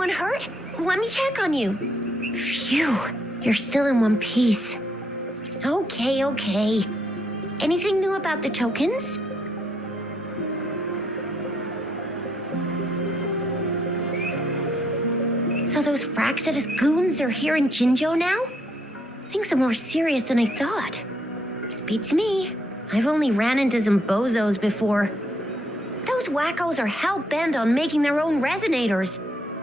anyone hurt? Let me check on you. Phew, you're still in one piece. Okay. Anything new about the tokens? So those Fraxidus goons are here in Jinzhou now? Things are more serious than I thought. Beats me. I've only ran into some bozos before. Those wackos are hell-bent on making their own resonators.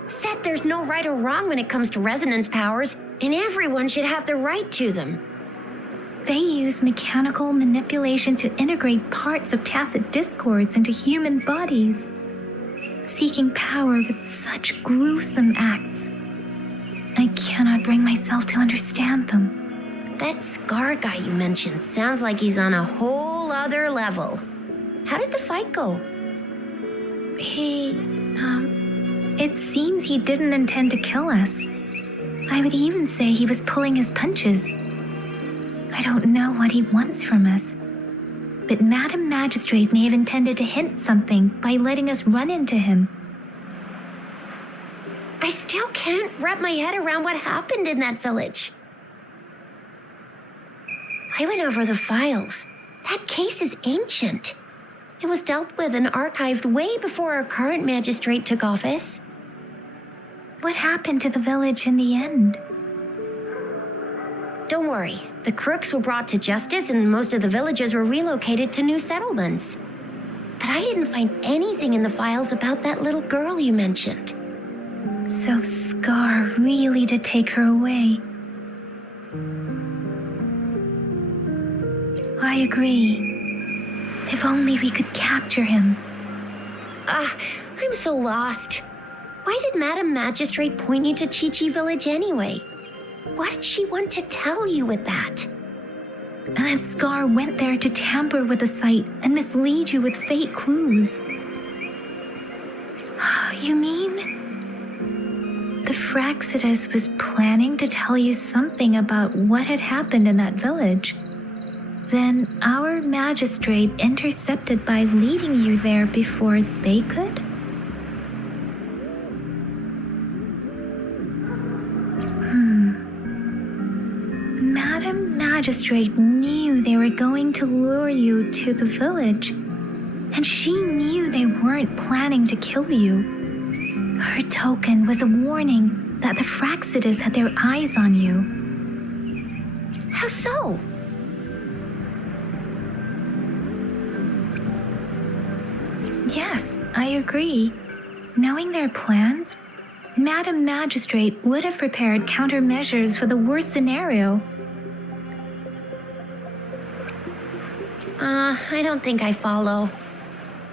Said there's no right or wrong when it comes to resonance powers, and everyone should have the right to them. They use mechanical manipulation to integrate parts of tacit discords into human bodies, seeking power with such gruesome acts. I cannot bring myself to understand them. That Scar guy you mentioned sounds like he's on a whole other level. How did the fight go? It seems he didn't intend to kill us. I would even say he was pulling his punches. I don't know what he wants from us. But Madam Magistrate may have intended to hint something by letting us run into him. I still can't wrap my head around what happened in that village. I went over the files. That case is ancient. It was dealt with and archived way before our current magistrate took office. What happened to the village in the end? Don't worry. The crooks were brought to justice and most of the villagers were relocated to new settlements. But I didn't find anything in the files about that little girl you mentioned. So Scar really did take her away. I agree. If only we could capture him. I'm so lost. Why did Madam Magistrate point you to Chi-Chi Village anyway? What did she want to tell you with that? That Scar went there to tamper with the site and mislead you with fake clues. You mean? The Fraxidus was planning to tell you something about what had happened in that village. Then our magistrate intercepted by leading you there before they could? Madam Magistrate knew they were going to lure you to the village, and she knew they weren't planning to kill you. Her token was a warning that the Fraxidus had their eyes on you. How so? Yes, I agree. Knowing their plans, Madam Magistrate would have prepared countermeasures for the worst scenario. I don't think I follow.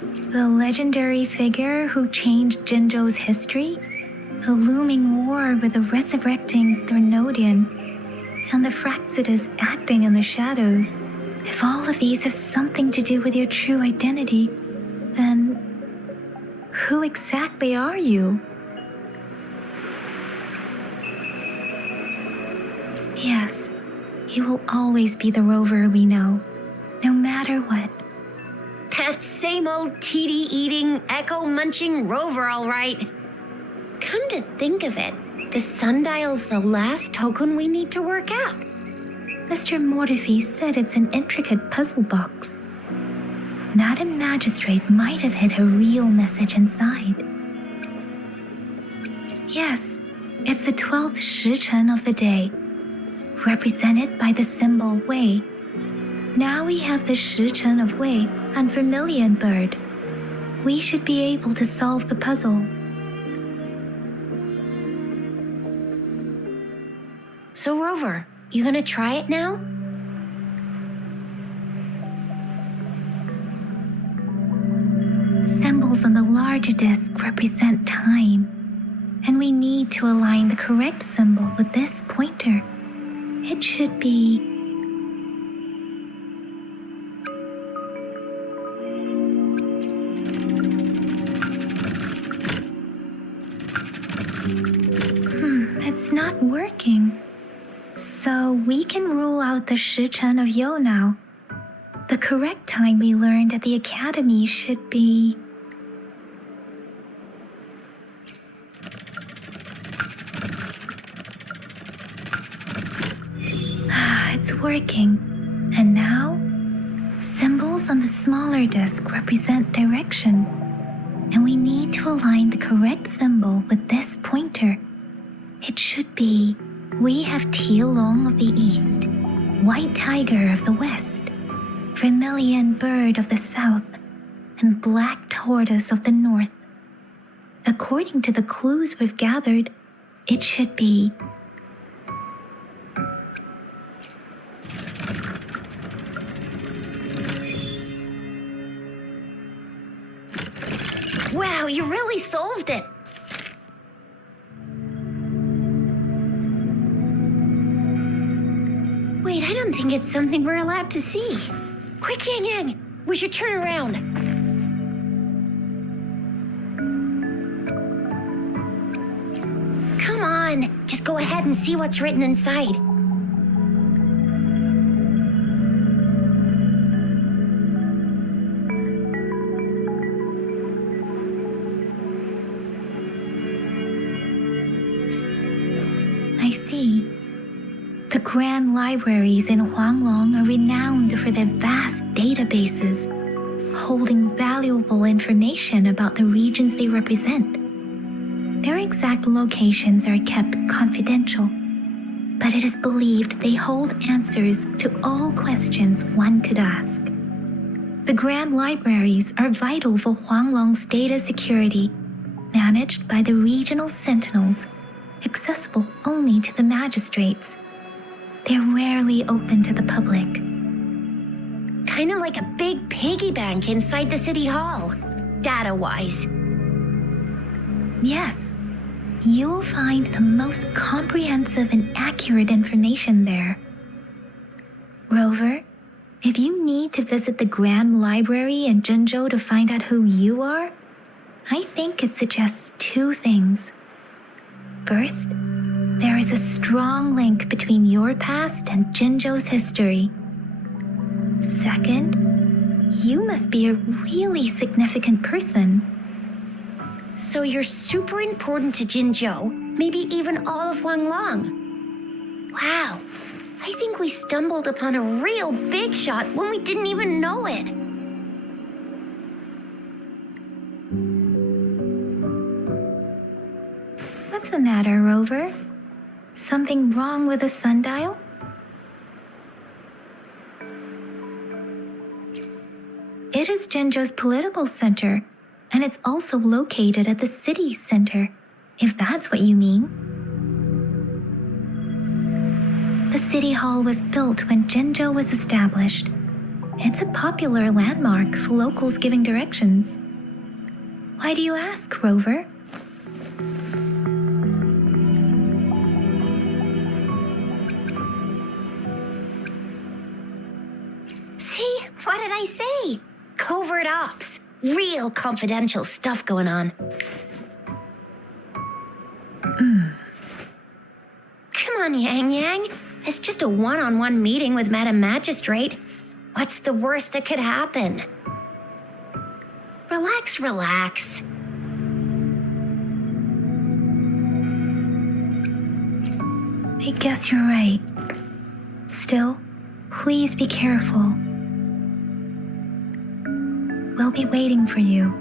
The legendary figure who changed Jinzhou's history? A looming war with the resurrecting Threnodian, and the Fraxidus acting in the shadows. If all of these have something to do with your true identity, then who exactly are you? Yes, you will always be the Rover we know, no matter what. That same old TD-eating, echo-munching Rover, all right. Come to think of it, the sundial's the last token we need to work out. Mr. Mortefi said it's an intricate puzzle box. Madam Magistrate might have hid a real message inside. Yes, it's the 12th shichen of the day, represented by the symbol Wei. Now we have the shichen of Wei and Vermilion Bird. We should be able to solve the puzzle. So Rover, you gonna try it now? Symbols on the larger disc represent time, and we need to align the correct symbol with this pointer. It should be it's not working. So we can rule out the shichen of Yo now. The correct time we learned at the academy should be It's working. And now, symbols on the smaller disc represent direction. And we need to align the correct symbol with this pointer. It should be, we have teal long of the east, white tiger of the west, vermilion bird of the south, and black tortoise of the north. According to the clues we've gathered, it should be Wow, you really solved it! Wait, I don't think it's something we're allowed to see. Quick, Yang Yang! We should turn around. Come on, just go ahead and see what's written inside. I see. The grand libraries in Huanglong are renowned for their vast databases, holding valuable information about the regions they represent. Their exact locations are kept confidential, but it is believed they hold answers to all questions one could ask. The grand libraries are vital for Huanglong's data security, managed by the regional sentinels, accessible only to the magistrates. They're rarely open to the public. Kinda like a big piggy bank inside the city hall, data-wise. Yes, you will find the most comprehensive and accurate information there. Rover, if you need to visit the Grand Library in Jinzhou to find out who you are, I think it suggests two things. First, there is a strong link between your past and Jinzhou's history. Second, you must be a really significant person. So you're super important to Jinzhou, maybe even all of Huanglong. Wow, I think we stumbled upon a real big shot when we didn't even know it. What's the matter, Rover? Something wrong with the sundial? It is Jinzhou's political center, and it's also located at the city center, if that's what you mean. The city hall was built when Jinzhou was established. It's a popular landmark for locals giving directions. Why do you ask, Rover? See, what did I say? Covert ops. Real confidential stuff going on. Come on, Yang Yang. It's just a one-on-one meeting with Madam Magistrate. What's the worst that could happen? Relax, relax. I guess you're right. Still, please be careful. We'll be waiting for you.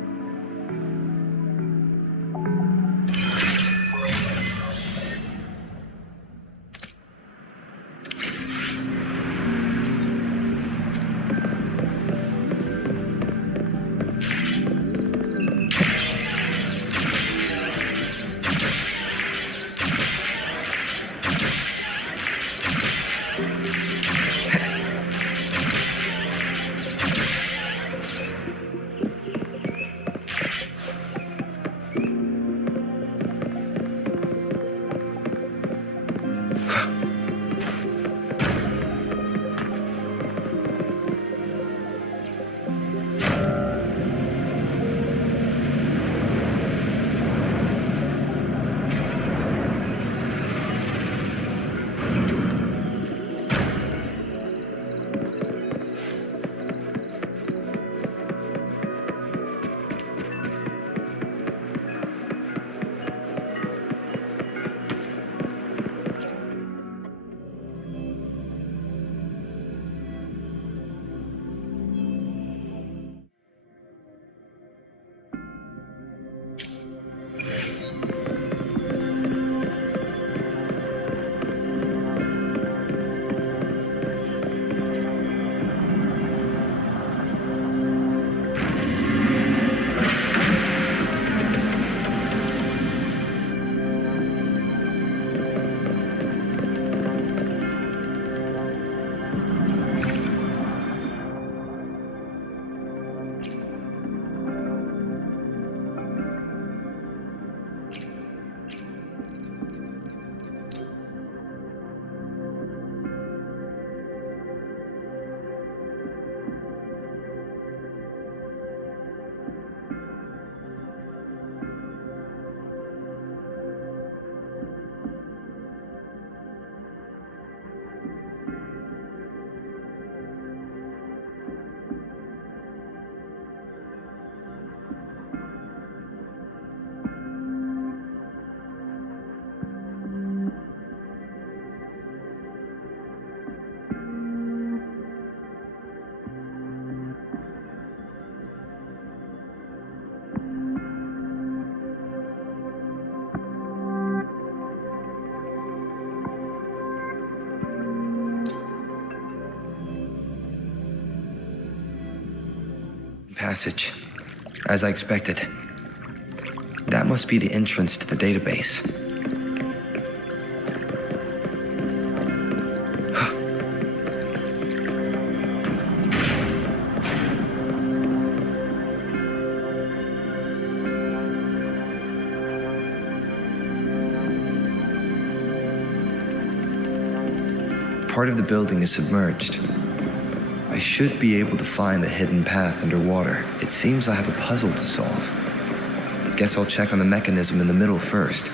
Passage. As I expected. That must be the entrance to the database. Part of the building is submerged. I should be able to find the hidden path underwater. It seems I have a puzzle to solve. Guess I'll check on the mechanism in the middle first.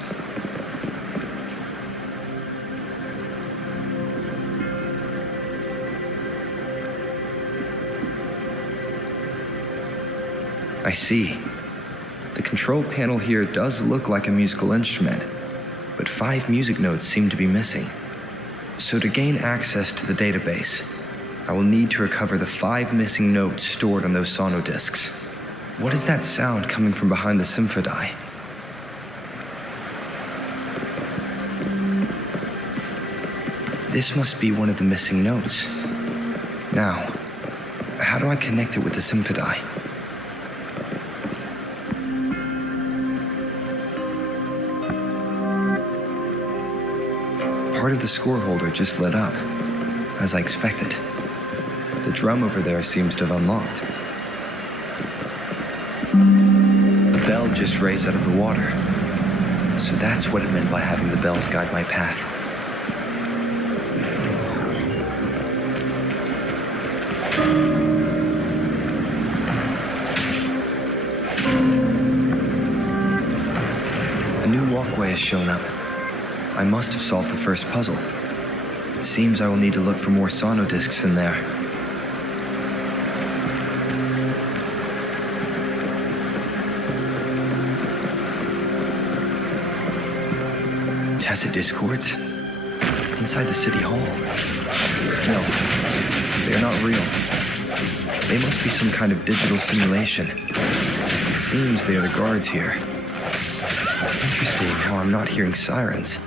I see. The control panel here does look like a musical instrument, but 5 music notes seem to be missing. So to gain access to the database, I will need to recover the 5 missing notes stored on those sonodiscs. What is that sound coming from behind the symphony? This must be one of the missing notes. Now, how do I connect it with the symphony? Part of the score holder just lit up, as I expected. The drum over there seems to have unlocked. The bell just raised out of the water. So that's what it meant by having the bells guide my path. A new walkway has shown up. I must have solved the first puzzle. It seems I will need to look for more sonodiscs in there. Tacit discords? Inside the city hall? No, they are not real. They must be some kind of digital simulation. It seems they are the guards here. Interesting how I'm not hearing sirens,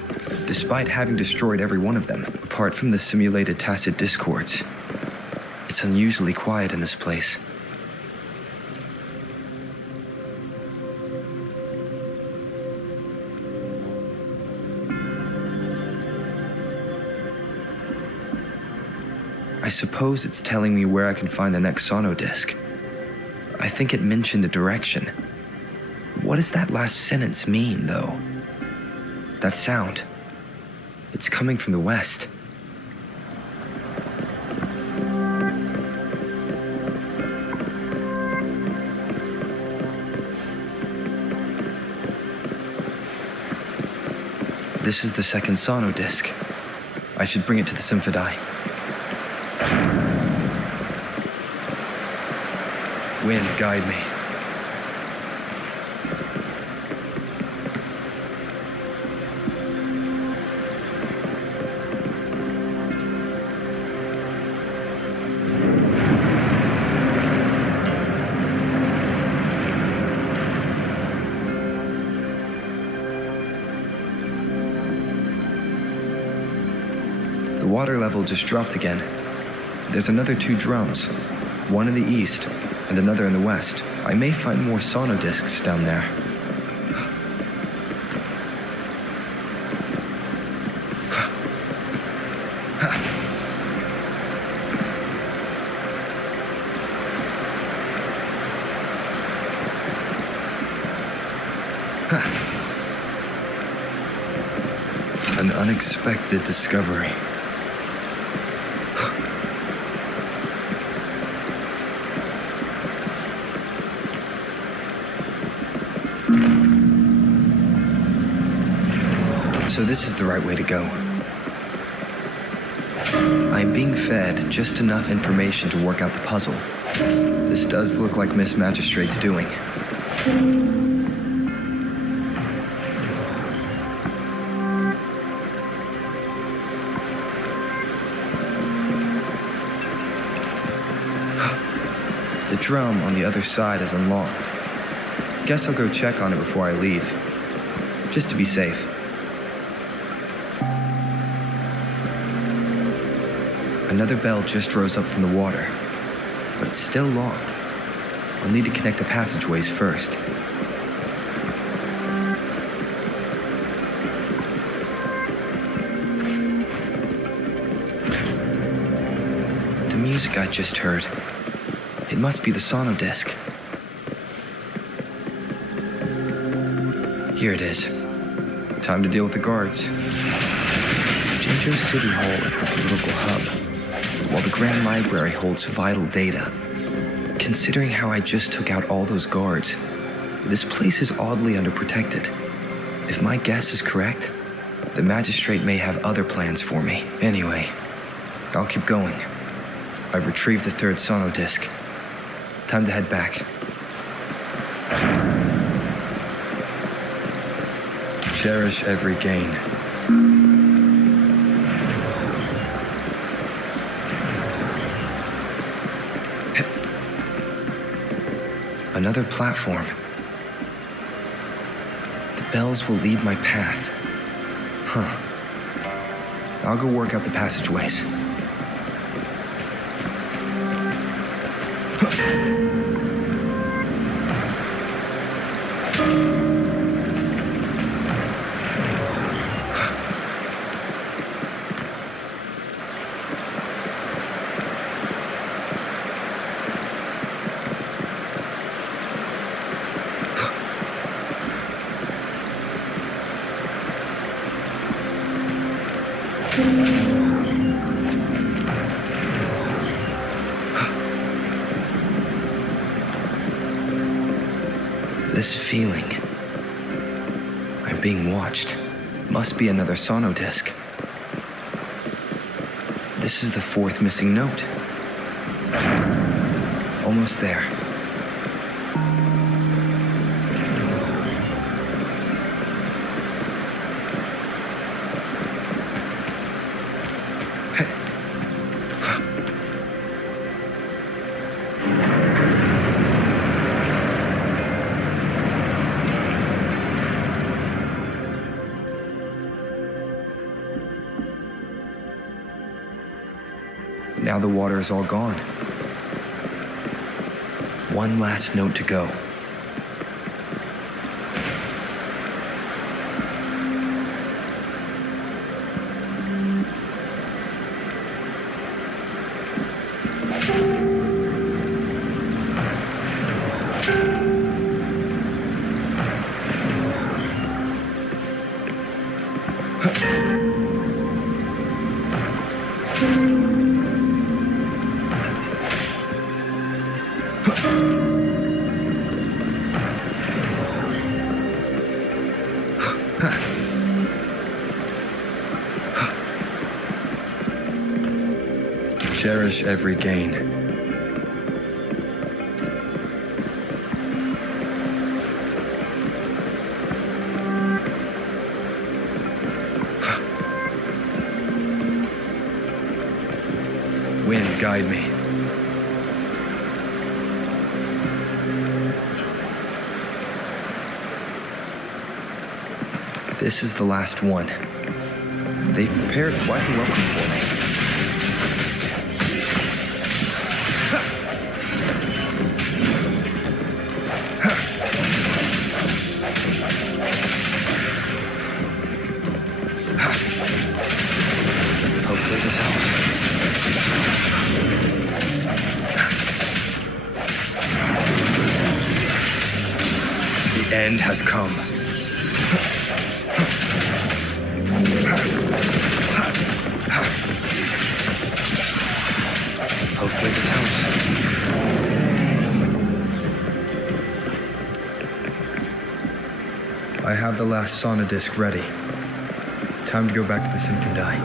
despite having destroyed every one of them, apart from the simulated tacit discords. It's unusually quiet in this place. I suppose it's telling me where I can find the next sonodisc. I think it mentioned a direction. What does that last sentence mean, though? That sound. It's coming from the west. This is the second sonodisc. I should bring it to the symphony. Wind, guide me. The water level just dropped again. There's another 2 drums, one in the east and another in the west. I may find more sonodiscs down there. An unexpected discovery. So this is the right way to go. I'm being fed just enough information to work out the puzzle. This does look like Miss Magistrate's doing. The drum on the other side is unlocked. Guess I'll go check on it before I leave, just to be safe. Another bell just rose up from the water, but it's still locked. I'll need to connect the passageways first. The music I just heard, it must be the sonodisc. Here it is. Time to deal with the guards. Jinzhou City Hall is the political hub, while the Grand Library holds vital data. Considering how I just took out all those guards, this place is oddly underprotected. If my guess is correct, the magistrate may have other plans for me. Anyway, I'll keep going. I've retrieved the third sonodisc. Time to head back. Cherish every gain. Another platform. The bells will lead my path. Huh. I'll go work out the passageways. This feeling. I'm being watched. Must be another sonodisc. This is the fourth missing note. Almost there. Now the water is all gone. One last note to go. Cherish every gain. Wind, guide me. This is the last one. They've prepared quite the welcome for me. Hopefully this helps. The end has come. Hopefully this helps. I have the last sonodisc ready. Time to go back to the Simkandai.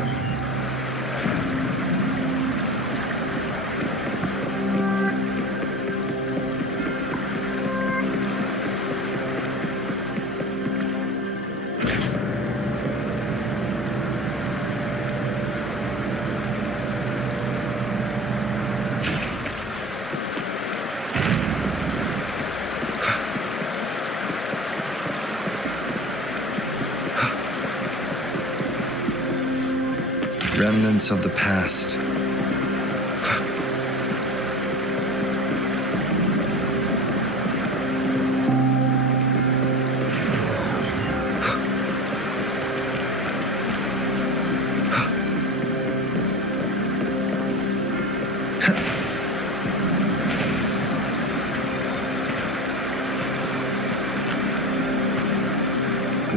Remnants of the past.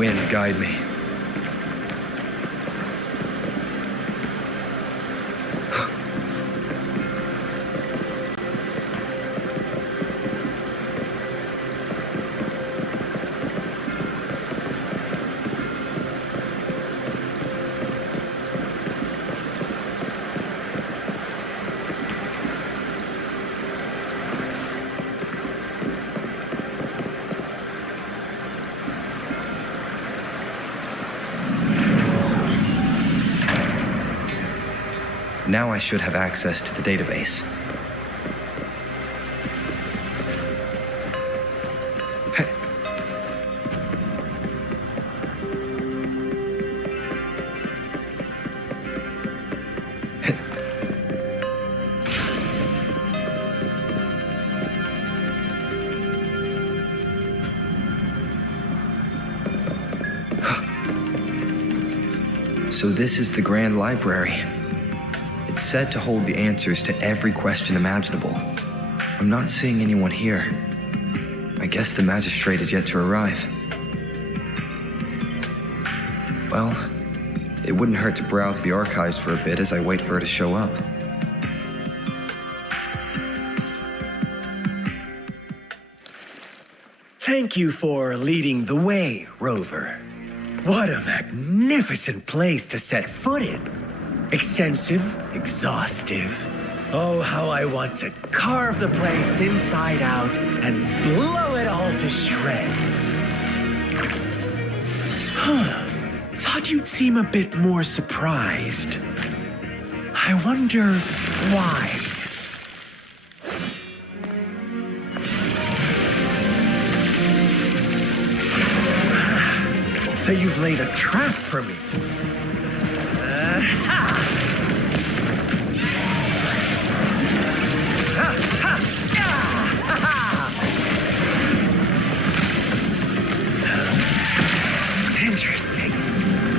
Wind, guide me. Now I should have access to the database. So this is the Grand Library. It's said to hold the answers to every question imaginable. I'm not seeing anyone here. I guess the magistrate is yet to arrive. Well, it wouldn't hurt to browse the archives for a bit as I wait for her to show up. Thank you for leading the way, Rover. What a magnificent place to set foot in. Extensive, exhaustive. Oh, how I want to carve the place inside out and blow it all to shreds. Thought you'd seem a bit more surprised. I wonder why. So you've laid a trap for me. Interesting.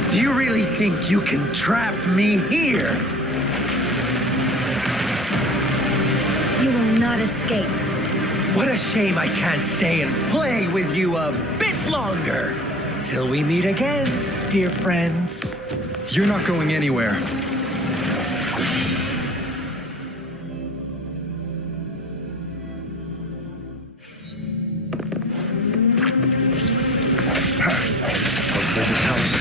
Do you really think you can trap me here? You will not escape. What a shame I can't stay and play with you a bit longer. Till we meet again, dear friends. You're not going anywhere. Hopefully this helps.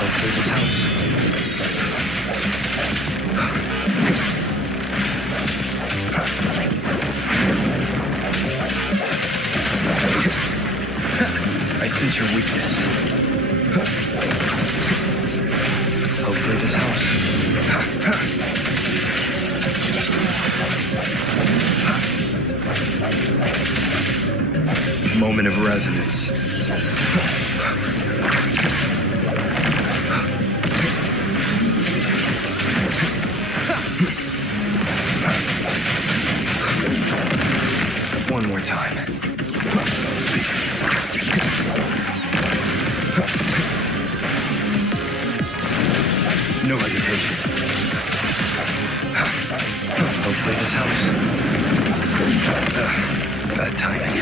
Hopefully this helps. I sense your weakness. Hopefully this helps. Moment of resonance. One more time. No hesitation. Hopefully this helps. Bad timing.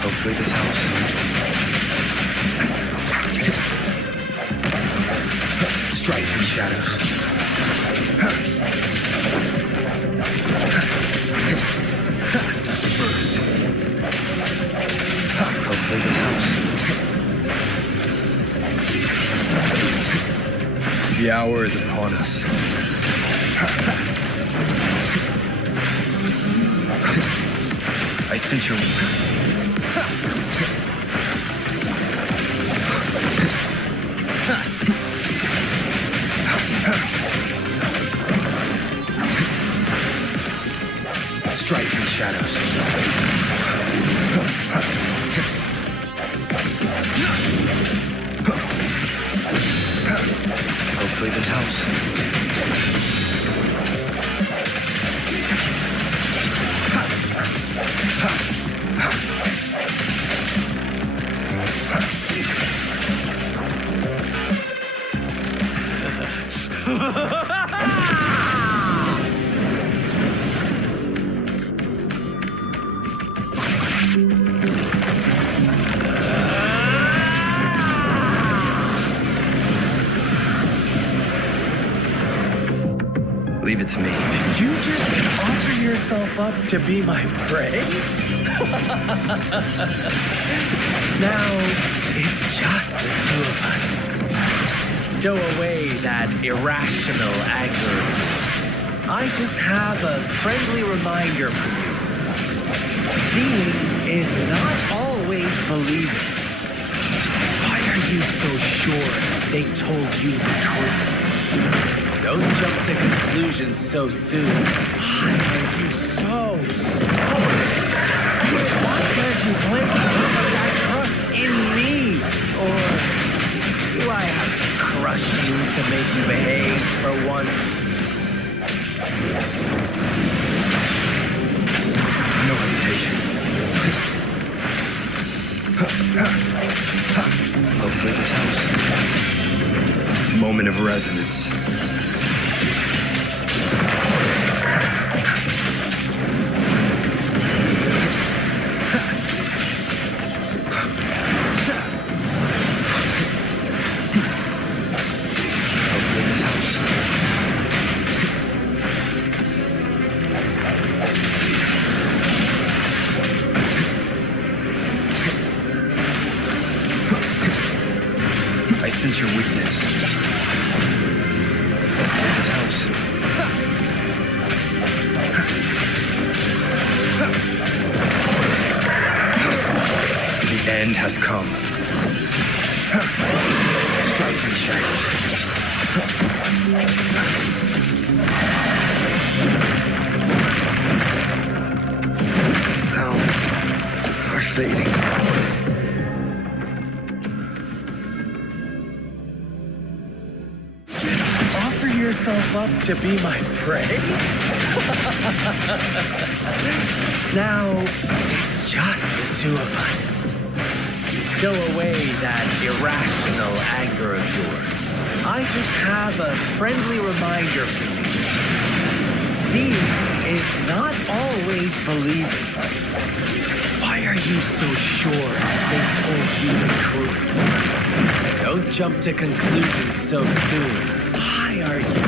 Hopefully this helps. Strike in shadows. Hopefully this helps. The hour is upon us. I sense your... Strike in shadows. Hopefully this helps. yourself up to be my prey? Now, it's just the two of us. Stow away that irrational anger. I just have a friendly reminder for you. Seeing is not always believing. Why are you so sure they told you the truth? Don't jump to conclusions so soon. Why are you so stubborn? Why can't you place some of that trust in me? Or do I have to crush you to make you behave for once? No hesitation. Hopefully this helps. Moment of resonance. Hopefully this helps. I sense your weakness. This helps. The end has come. Strike from shadows. Sounds are fading. Offer yourself up to be my prey? Now, it's just the two of us. Stow away that irrational anger of yours. I just have a friendly reminder for you. Seeing is not always believing. Why are you so sure they told you the truth? Don't jump to conclusions so soon. Why are you so...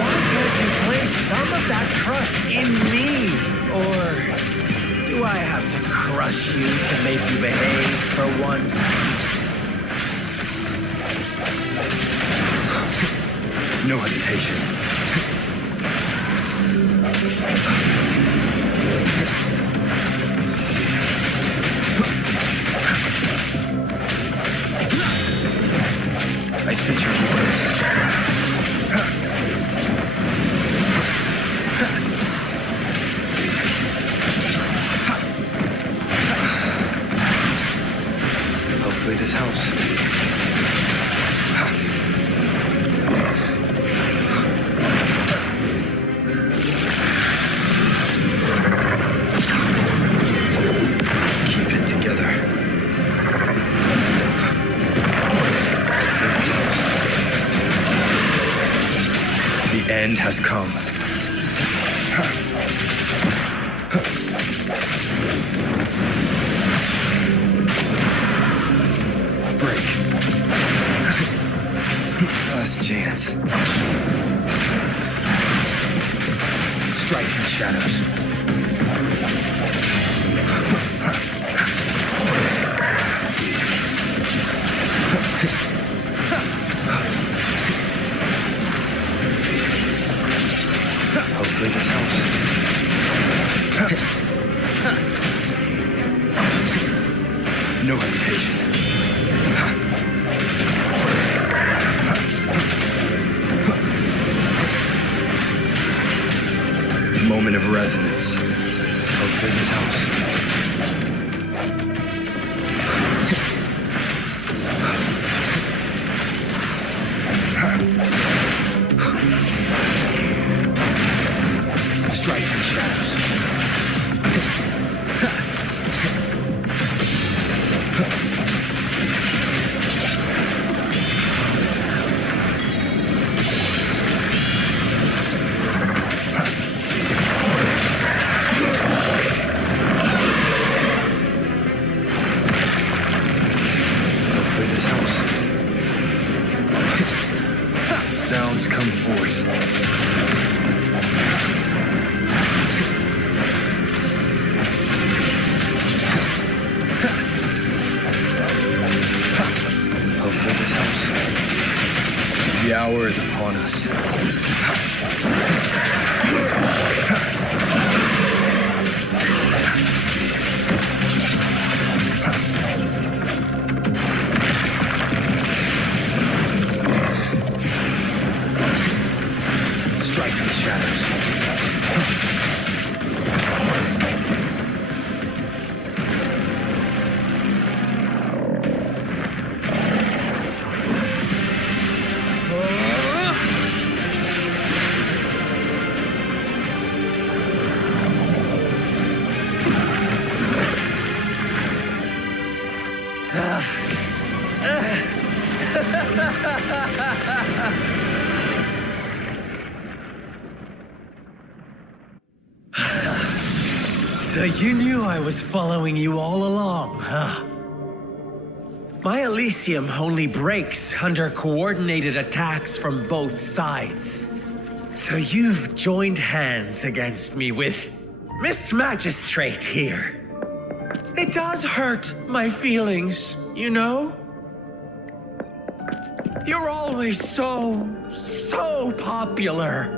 Why can't you place some of that trust in me? Or do I have to crush you to make you behave for once? No hesitation. I sense your weakness. Hopefully this helps. Keep it together. The end has come. Break. Last chance. Strike from shadows. Hopefully this helps. No hesitation. Moment of resonance. Hopefully this helps. Strike from shadows. hour is upon us. Strike from the shadows. So you knew I was following you all along, huh? My Elysium only breaks under coordinated attacks from both sides. So you've joined hands against me with Miss Magistrate here. It does hurt my feelings, you know? You're always so popular.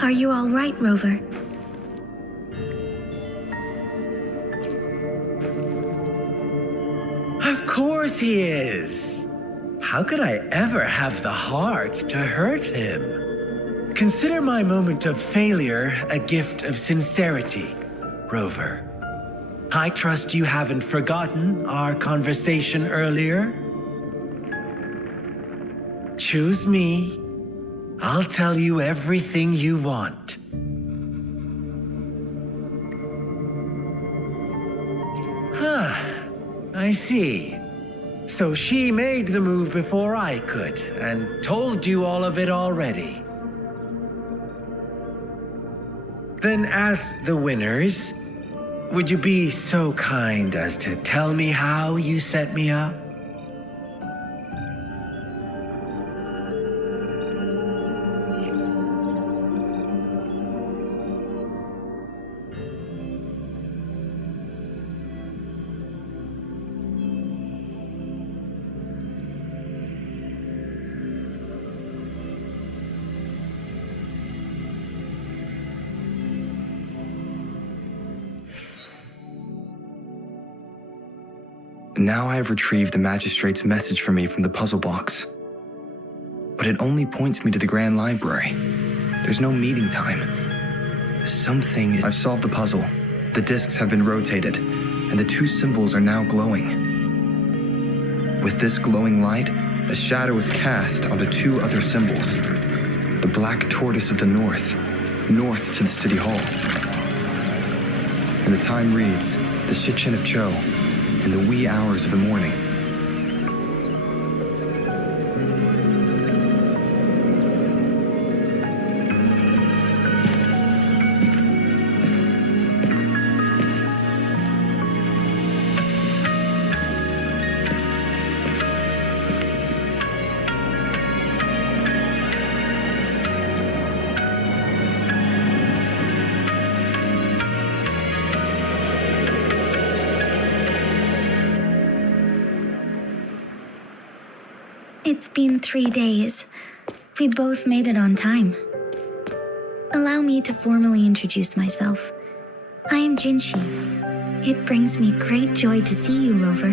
Are you all right, Rover? Of course he is. How could I ever have the heart to hurt him? Consider my moment of failure a gift of sincerity, Rover. I trust you haven't forgotten our conversation earlier. Choose me. I'll tell you everything you want. I see. So she made the move before I could, and told you all of it already. Then as the winners, would you be so kind as to tell me how you set me up? Now I have retrieved the magistrate's message for me from the puzzle box. But it only points me to the Grand Library. There's no meeting time. I've solved the puzzle. The discs have been rotated, and the two symbols are now glowing. With this glowing light, a shadow is cast onto two other symbols. The black tortoise of the north to the city hall. And the time reads, the Shichen of Cho, in the wee hours of the morning. It's been 3 days. We both made it on time. Allow me to formally introduce myself. I am Jinshi. It brings me great joy to see you, Rover.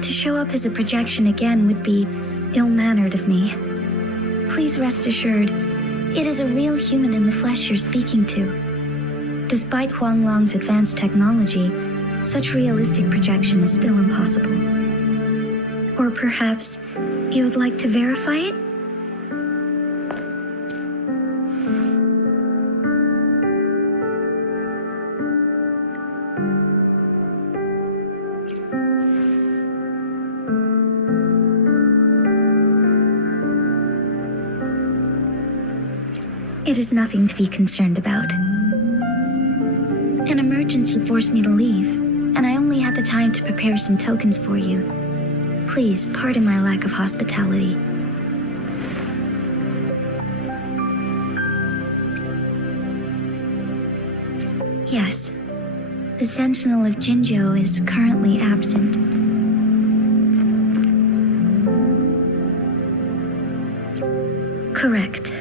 To show up as a projection again would be ill-mannered of me. Please rest assured, it is a real human in the flesh you're speaking to. Despite Huanglong's advanced technology, such realistic projection is still impossible. Or perhaps you would like to verify it? It is nothing to be concerned about. An emergency forced me to leave, and I only had the time to prepare some tokens for you. Please pardon my lack of hospitality. Yes. The Sentinel of Jinzhou is currently absent. Correct.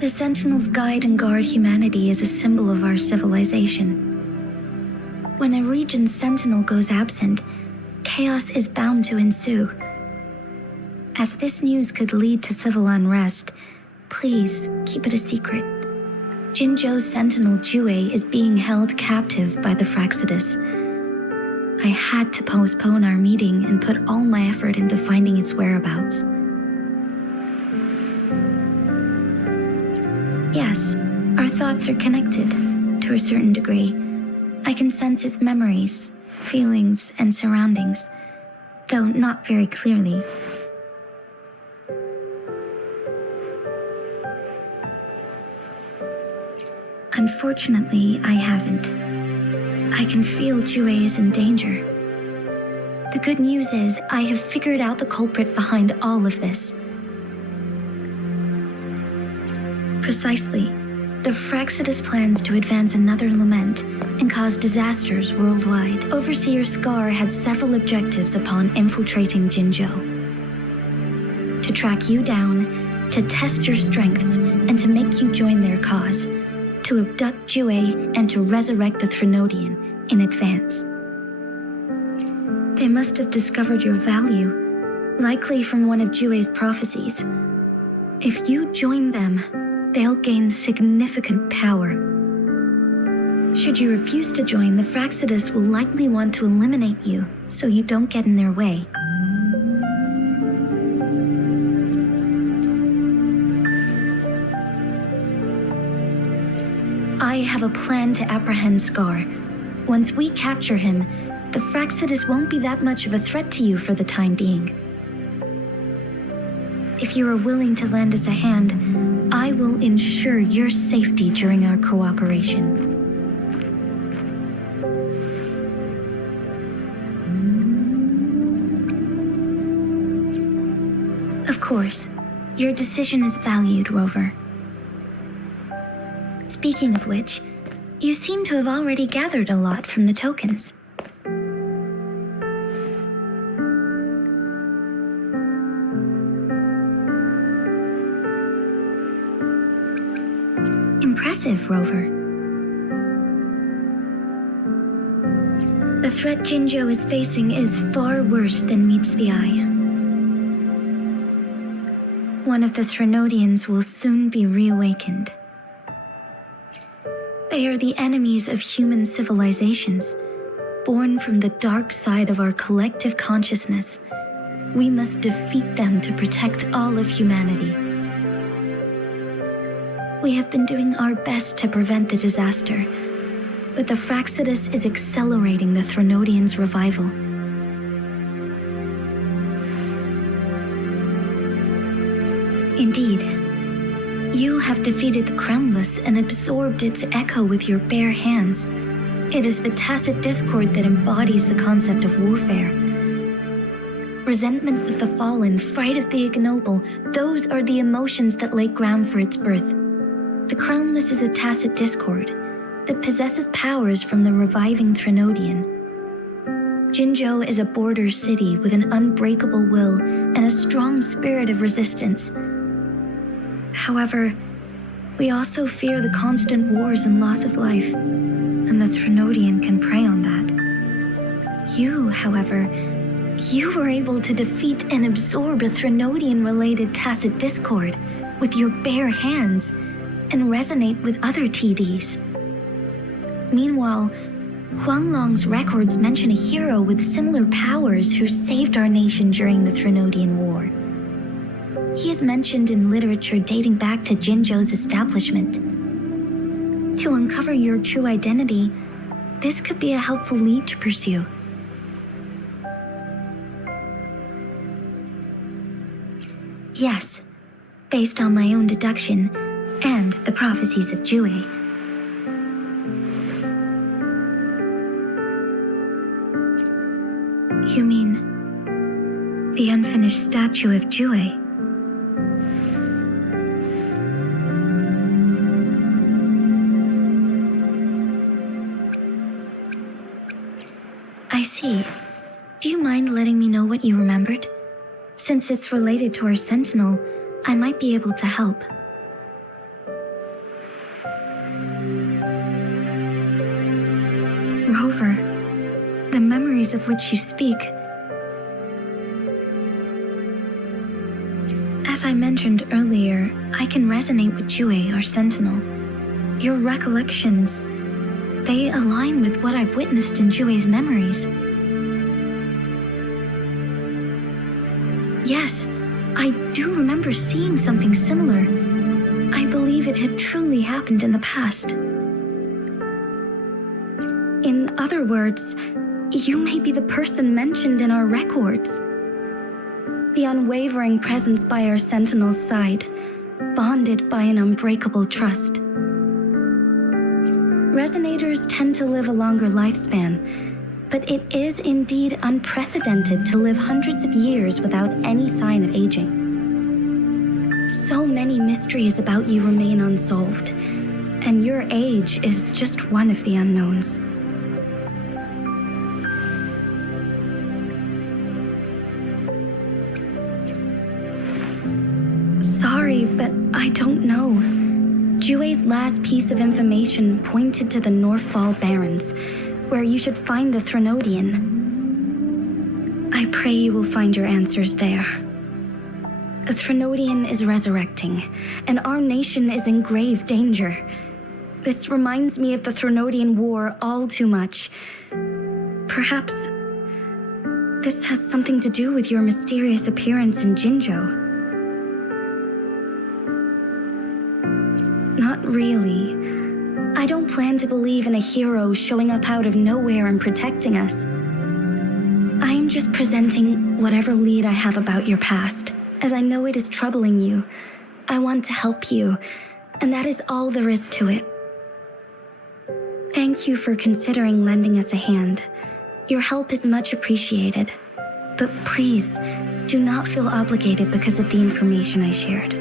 The Sentinels guide and guard humanity as a symbol of our civilization. When a region's Sentinel goes absent, chaos is bound to ensue. As this news could lead to civil unrest, please keep it a secret. Jinzhou's Sentinel Jue is being held captive by the Fraxidus. I had to postpone our meeting and put all my effort into finding its whereabouts. Yes, our thoughts are connected, to a certain degree. I can sense its memories, feelings, and surroundings, though not very clearly. Unfortunately, I haven't. I can feel Jue is in danger. The good news is I have figured out the culprit behind all of this. Precisely. The Fraxidus plans to advance another lament and cause disasters worldwide. Overseer Scar had several objectives upon infiltrating Jinzhou. To track you down, to test your strengths, and to make you join their cause. To abduct Jue and to resurrect the Threnodian in advance. They must have discovered your value, likely from one of Jue's prophecies. If you join them, they'll gain significant power. Should you refuse to join, the Fraxidus will likely want to eliminate you, so you don't get in their way. I have a plan to apprehend Scar. Once we capture him, the Fraxidus won't be that much of a threat to you for the time being. If you are willing to lend us a hand, I will ensure your safety during our cooperation. Of course, your decision is valued, Rover. Speaking of which, you seem to have already gathered a lot from the tokens. Impressive, Rover. The threat Jinzhou is facing is far worse than meets the eye. One of the Threnodians will soon be reawakened. They are the enemies of human civilizations, born from the dark side of our collective consciousness. We must defeat them to protect all of humanity. We have been doing our best to prevent the disaster, but the Fraxidus is accelerating the Threnodians' revival. Indeed, you have defeated the Crownless and absorbed its echo with your bare hands. It is the tacit discord that embodies the concept of warfare. Resentment of the fallen, fright of the ignoble, those are the emotions that lay ground for its birth. The Crownless is a tacit discord that possesses powers from the reviving Threnodian. Jinzhou is a border city with an unbreakable will and a strong spirit of resistance. However, we also fear the constant wars and loss of life, and the Threnodian can prey on that. You, however, you were able to defeat and absorb a Threnodian-related tacit discord with your bare hands and resonate with other TDs. Meanwhile, Huanglong's records mention a hero with similar powers who saved our nation during the Threnodian War. He is mentioned in literature dating back to Jinzhou's establishment. To uncover your true identity, this could be a helpful lead to pursue. Yes, based on my own deduction and the prophecies of Jue. You mean the unfinished statue of Jue? see. Do you mind letting me know what you remembered? Since it's related to our sentinel, I might be able to help. Rover, the memories of which you speak. As I mentioned earlier, I can resonate with Jue, our sentinel. Your recollections, they align with what I've witnessed in Jue's memories. Yes, I do remember seeing something similar. I believe it had truly happened in the past. In other words, you may be the person mentioned in our records. The unwavering presence by our sentinel's side, bonded by an unbreakable trust. Resonators tend to live a longer lifespan, but it is indeed unprecedented to live hundreds of years without any sign of aging. So many mysteries about you remain unsolved, and your age is just one of the unknowns. Sorry, but I don't know. Jue's last piece of information pointed to the Northfall Barrens, where you should find the Threnodian. I pray you will find your answers there. The Threnodian is resurrecting, and our nation is in grave danger. This reminds me of the Threnodian War all too much. Perhaps this has something to do with your mysterious appearance in Jinzhou. Not really. I don't plan to believe in a hero showing up out of nowhere and protecting us. I'm just presenting whatever lead I have about your past, as I know it is troubling you. I want to help you, and that is all there is to it. Thank you for considering lending us a hand. Your help is much appreciated. But please, do not feel obligated because of the information I shared.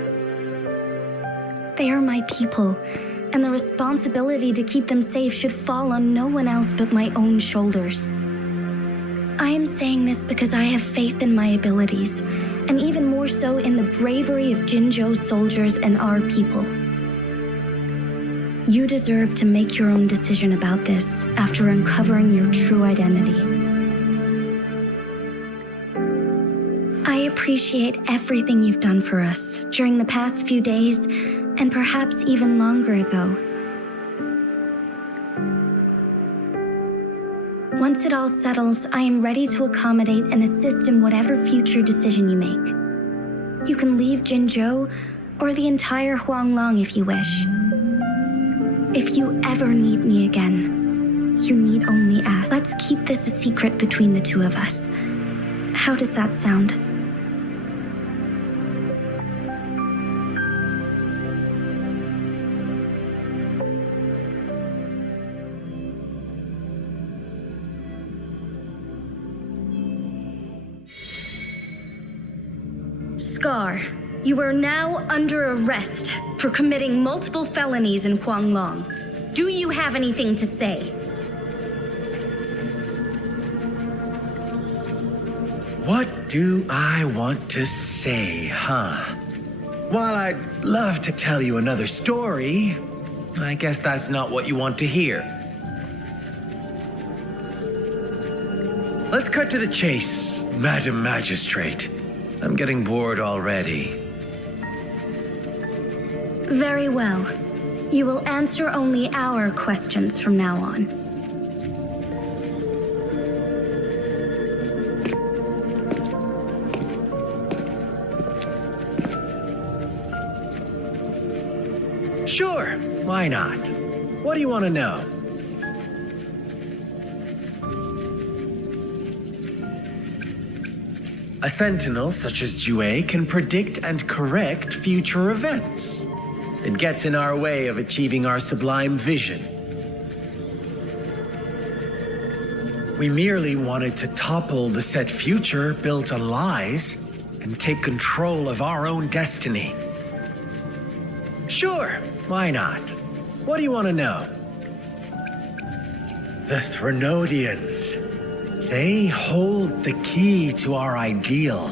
They are my people, and the responsibility to keep them safe should fall on no one else but my own shoulders. I am saying this because I have faith in my abilities, and even more so in the bravery of Jinzhou's soldiers and our people. You deserve to make your own decision about this after uncovering your true identity. I appreciate everything you've done for us during the past few days, and perhaps even longer ago. Once it all settles, I am ready to accommodate and assist in whatever future decision you make. You can leave Jinzhou or the entire Huanglong if you wish. If you ever need me again, you need only ask. Let's keep this a secret between the two of us. How does that sound? Scar, you are now under arrest for committing multiple felonies in Huanglong. Do you have anything to say? What do I want to say, huh? While I'd love to tell you another story, I guess that's not what you want to hear. Let's cut to the chase, Madam Magistrate. I'm getting bored already. Very well. You will answer only our questions from now on. Sure, why not? What do you want to know? A sentinel such as Jue can predict and correct future events. It gets in our way of achieving our sublime vision. We merely wanted to topple the set future built on lies and take control of our own destiny. Sure, why not? What do you want to know? The Threnodians. They hold the key to our ideal.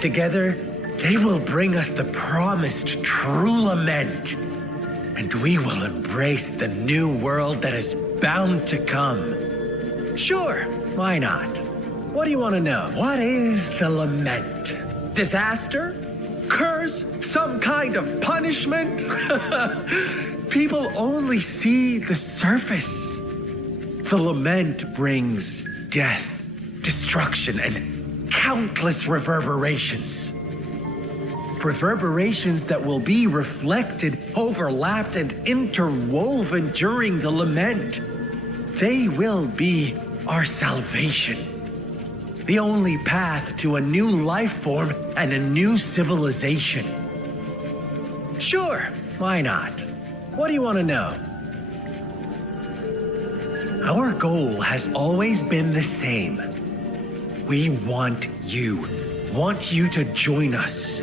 Together, they will bring us the promised true lament, and we will embrace the new world that is bound to come. Sure, why not? What do you want to know? What is the lament? Disaster? Curse? Some kind of punishment? People only see the surface. The lament brings death, destruction, and countless reverberations. Reverberations that will be reflected, overlapped, and interwoven during the lament. They will be our salvation. The only path to a new life form and a new civilization. Sure, why not? What do you want to know? Our goal has always been the same. We want you to join us.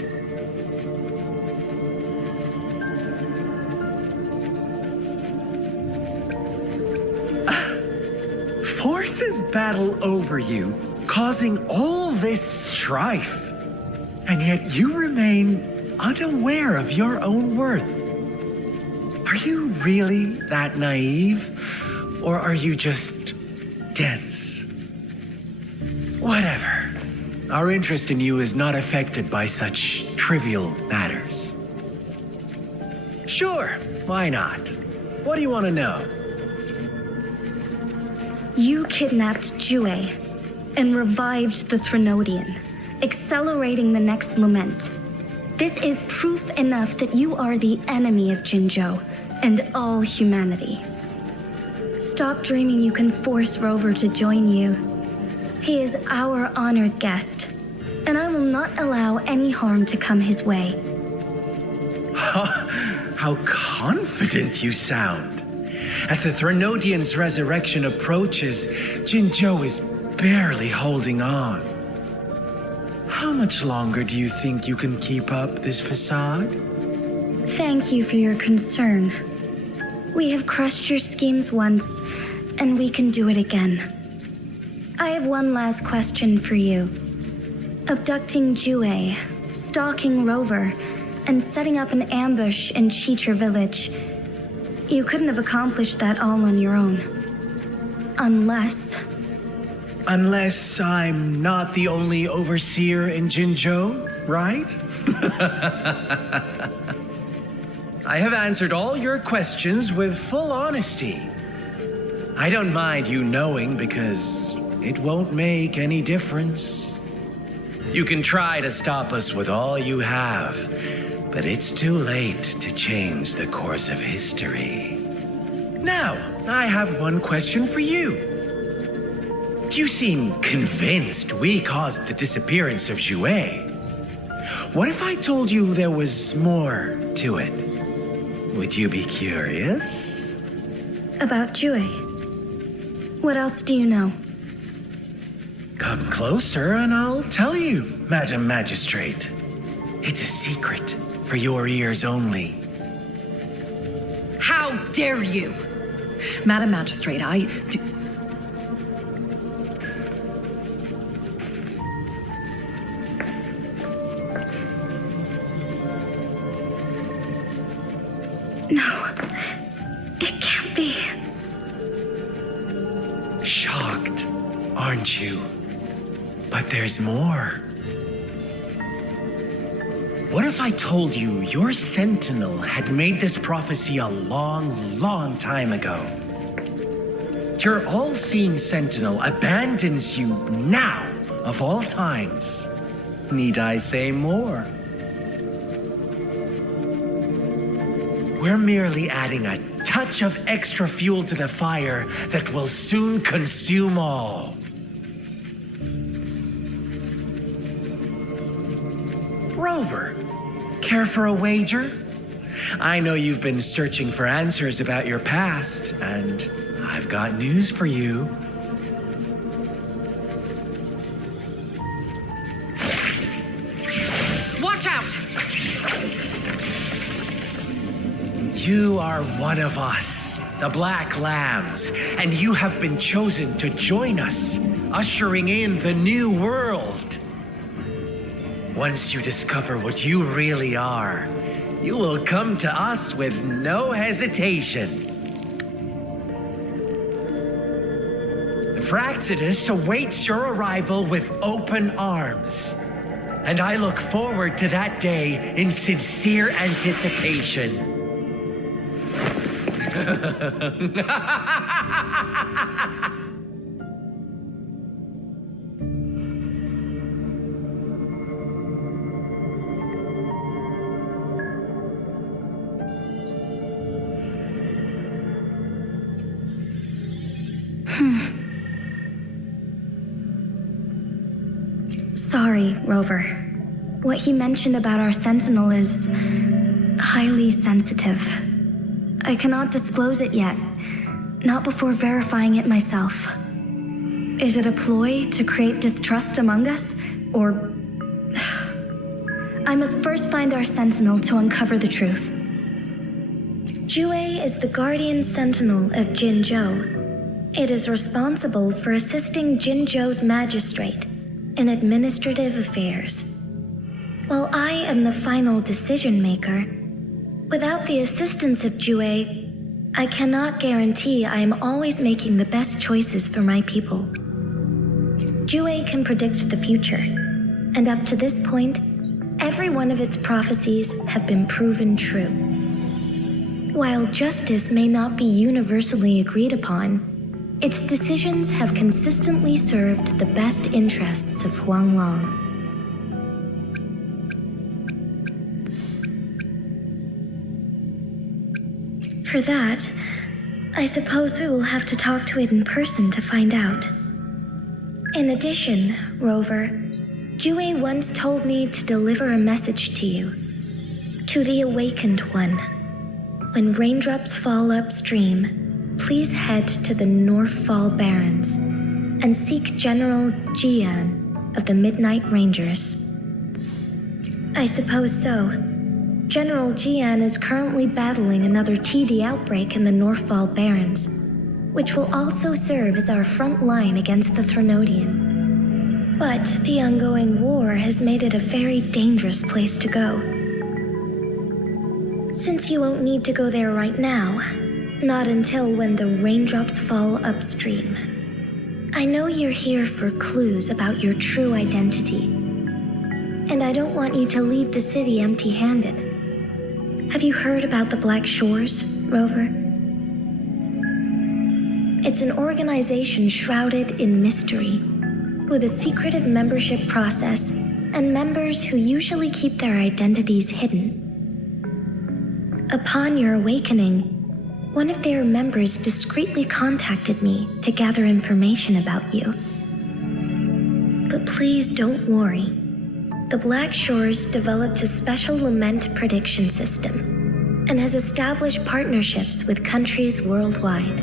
Forces battle over you, causing all this strife. And yet you remain unaware of your own worth. Are you really that naive? Or are you just dense? Whatever. Our interest in you is not affected by such trivial matters. Sure, why not? What do you want to know? You kidnapped Jue and revived the Threnodian, accelerating the next lament. This is proof enough that you are the enemy of Jinzhou and all humanity. Stop dreaming you can force Rover to join you. He is our honored guest, and I will not allow any harm to come his way. How confident you sound. As the Threnodian's resurrection approaches, Jinzhou is barely holding on. How much longer do you think you can keep up this facade? Thank you for your concern. We have crushed your schemes once, and we can do it again. I have one last question for you. Abducting Jue, stalking Rover, and setting up an ambush in Cheecher Village. You couldn't have accomplished that all on your own. Unless I'm not the only overseer in Jinzhou, right? I have answered all your questions with full honesty. I don't mind you knowing because it won't make any difference. You can try to stop us with all you have, but it's too late to change the course of history. Now, I have one question for you. You seem convinced we caused the disappearance of Jue. What if I told you there was more to it? Would you be curious? about Jue. What else do you know? Come closer and I'll tell you, Madam Magistrate. It's a secret for your ears only. How dare you? Madam Magistrate, I do... No, it can't be. Shocked, aren't you? But there's more. What if I told you your sentinel had made this prophecy a long, long time ago? Your all-seeing sentinel abandons you now, of all times. Need I say more? We're merely adding a touch of extra fuel to the fire that will soon consume all. Rover, care for a wager? I know you've been searching for answers about your past, and I've got news for you. Watch out! You are one of us. the Black Lambs, and you have been chosen to join us, ushering in the new world. Once you discover what you really are, you will come to us with no hesitation. The Fraxidus awaits your arrival with open arms, and I look forward to that day in sincere anticipation. Sorry, Rover. What he mentioned about our sentinel is highly sensitive. I cannot disclose it yet, not before verifying it myself. Is it a ploy to create distrust among us, or... I must first find our sentinel to uncover the truth. Jue is the guardian sentinel of Jinzhou. It is responsible for assisting Jinzhou's magistrate in administrative affairs. While I am the final decision maker, without the assistance of Jue, I cannot guarantee I am always making the best choices for my people. Jue can predict the future, and up to this point, every one of its prophecies have been proven true. While justice may not be universally agreed upon, its decisions have consistently served the best interests of Huanglong. For that, I suppose we will have to talk to it in person to find out. In addition, Rover, Jue once told me to deliver a message to you. To the Awakened One. When raindrops fall upstream, please head to the Northfall Barrens and seek General Jian of the Midnight Rangers. I suppose so. General Jian is currently battling another TD outbreak in the Northfall Barrens, which will also serve as our front line against the Threnodian. But the ongoing war has made it a very dangerous place to go. Since you won't need to go there right now, not until when the raindrops fall upstream. I know you're here for clues about your true identity, and I don't want you to leave the city empty-handed. Have you heard about the Black Shores, Rover? It's an organization shrouded in mystery, with a secretive membership process and members who usually keep their identities hidden. Upon your awakening, one of their members discreetly contacted me to gather information about you. But please don't worry. The Black Shores developed a special lament prediction system and has established partnerships with countries worldwide.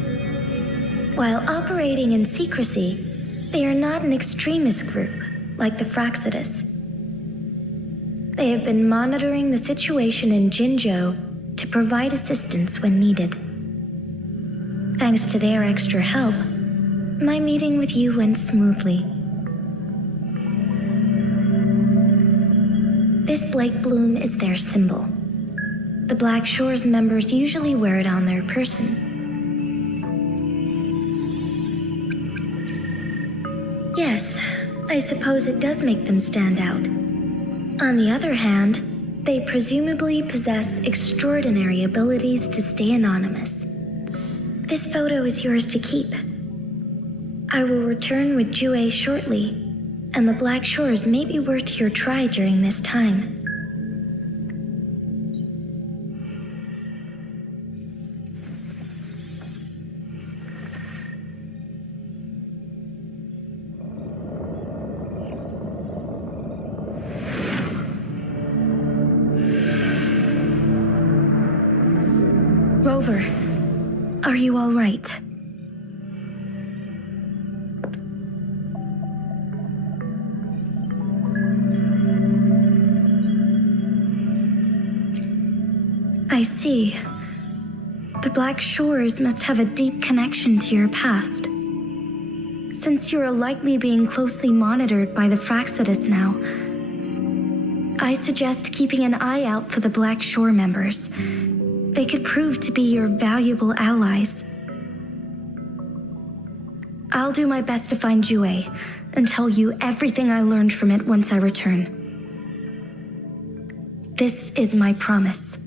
While operating in secrecy, they are not an extremist group like the Fraxidus. They have been monitoring the situation in Jinzhou to provide assistance when needed. Thanks to their extra help, my meeting with you went smoothly. This Blake Bloom is their symbol. The Black Shores members usually wear it on their person. Yes, I suppose it does make them stand out. On the other hand, they presumably possess extraordinary abilities to stay anonymous. This photo is yours to keep. I will return with Jue shortly, and the Black Shores may be worth your try during this time. Rover, are you all right? I see. The Black Shores must have a deep connection to your past. Since you are likely being closely monitored by the Fraxidus now, I suggest keeping an eye out for the Black Shore members. They could prove to be your valuable allies. I'll do my best to find Jue and tell you everything I learned from it once I return. This is my promise.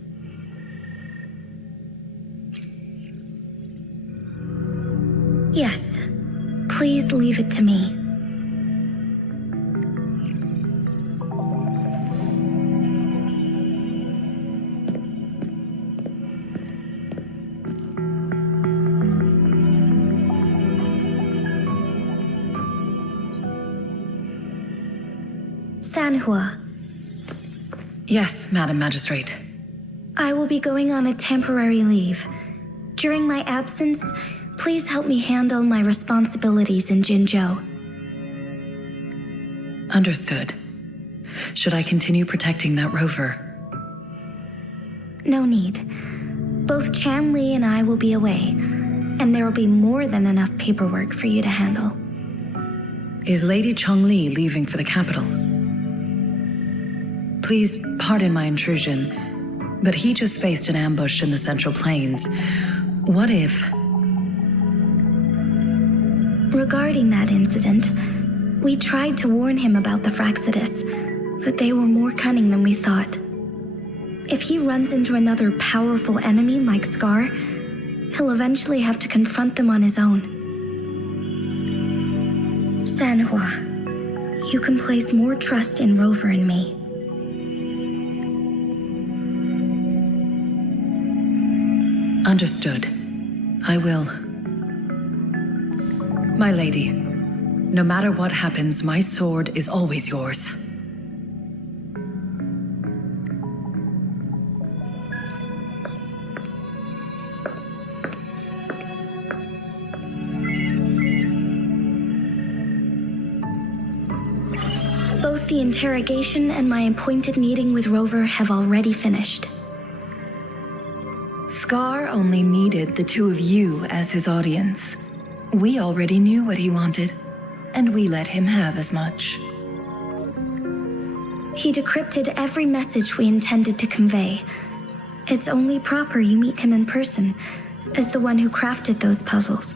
Yes, please leave it to me. Sanhua, Yes, Madam Magistrate. I will be going on a temporary leave. During my absence, please help me handle my responsibilities in Jinzhou. Understood. Should I continue protecting that rover? No need. Both Chan Li and I will be away, and there will be more than enough paperwork for you to handle. Is Lady Chongli leaving for the capital? Please pardon my intrusion, but he just faced an ambush in the Central Plains. What if... Regarding that incident, we tried to warn him about the Fraxidus, but they were more cunning than we thought. If he runs into another powerful enemy like Scar, he'll eventually have to confront them on his own. Sanhua, you can place more trust in Rover and me. Understood. I will. My lady, no matter what happens, my sword is always yours. Both the interrogation and my appointed meeting with Rover have already finished. Scar only needed the two of you as his audience. We already knew what he wanted, and we let him have as much. He decrypted every message we intended to convey. It's only proper you meet him in person, as the one who crafted those puzzles.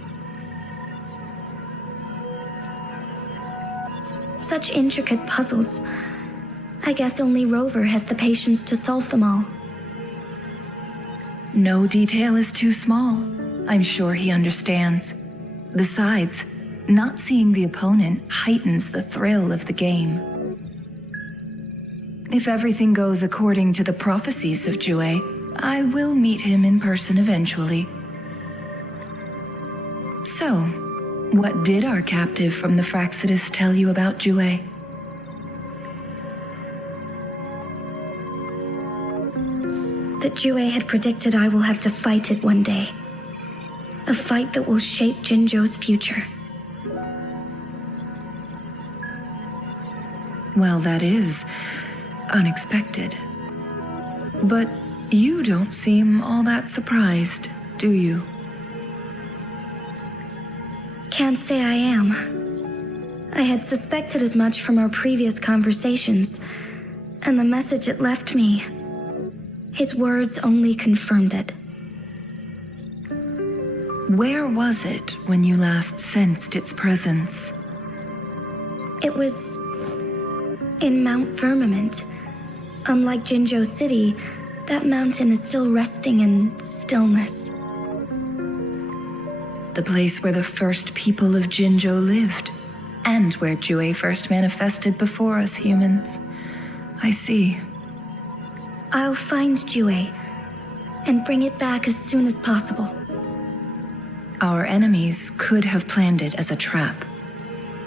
Such intricate puzzles. I guess only Rover has the patience to solve them all. No detail is too small. I'm sure he understands. Besides, not seeing the opponent heightens the thrill of the game. If everything goes according to the prophecies of Jue, I will meet him in person eventually. So, what did our captive from the Fraxidus tell you about Jue? That Jue had predicted I will have to fight it one day. A fight that will shape Jinzhou's future. Well, that is unexpected. But you don't seem all that surprised, do you? Can't say I am. I had suspected as much from our previous conversations, and the message it left me. His words only confirmed it. Where was it when you last sensed its presence? It was in Mount Firmament. Unlike Jinzhou City, that mountain is still resting in stillness. The place where the first people of Jinzhou lived, and where Jue first manifested before us humans. I see. I'll find Jue and bring it back as soon as possible. Our enemies could have planned it as a trap.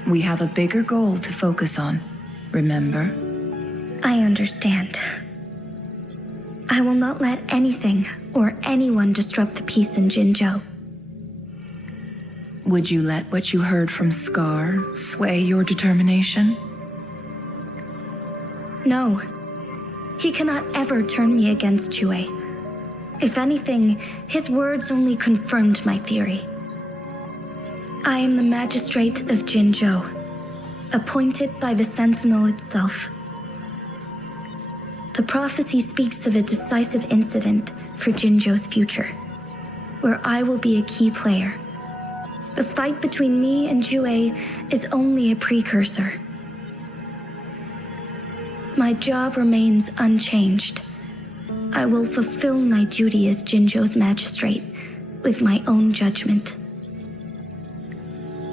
We have a bigger goal to focus on, remember? I understand. I will not let anything or anyone disrupt the peace in Jinzhou. Would you let what you heard from Scar sway your determination? No. He cannot ever turn me against Jue. If anything, his words only confirmed my theory. I am the magistrate of Jinzhou, appointed by the Sentinel itself. The prophecy speaks of a decisive incident for Jinzhou's future, where I will be a key player. The fight between me and Jue is only a precursor. My job remains unchanged. I will fulfill my duty as Jinzhou's magistrate with my own judgment.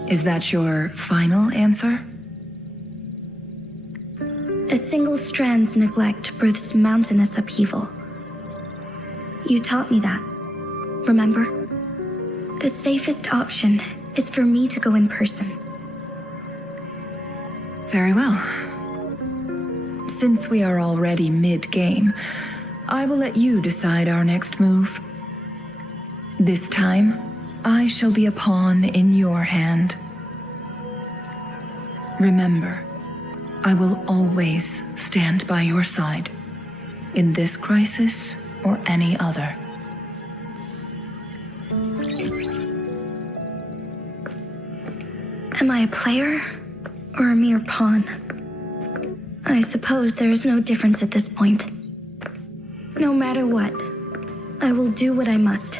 Is that your final answer? A single strand's neglect births mountainous upheaval. You taught me that, remember? The safest option is for me to go in person. Very well. Since we are already mid-game, I will let you decide our next move. This time, I shall be a pawn in your hand. Remember, I will always stand by your side, in this crisis or any other. Am I a player or a mere pawn? I suppose there is no difference at this point. No matter what, I will do what I must.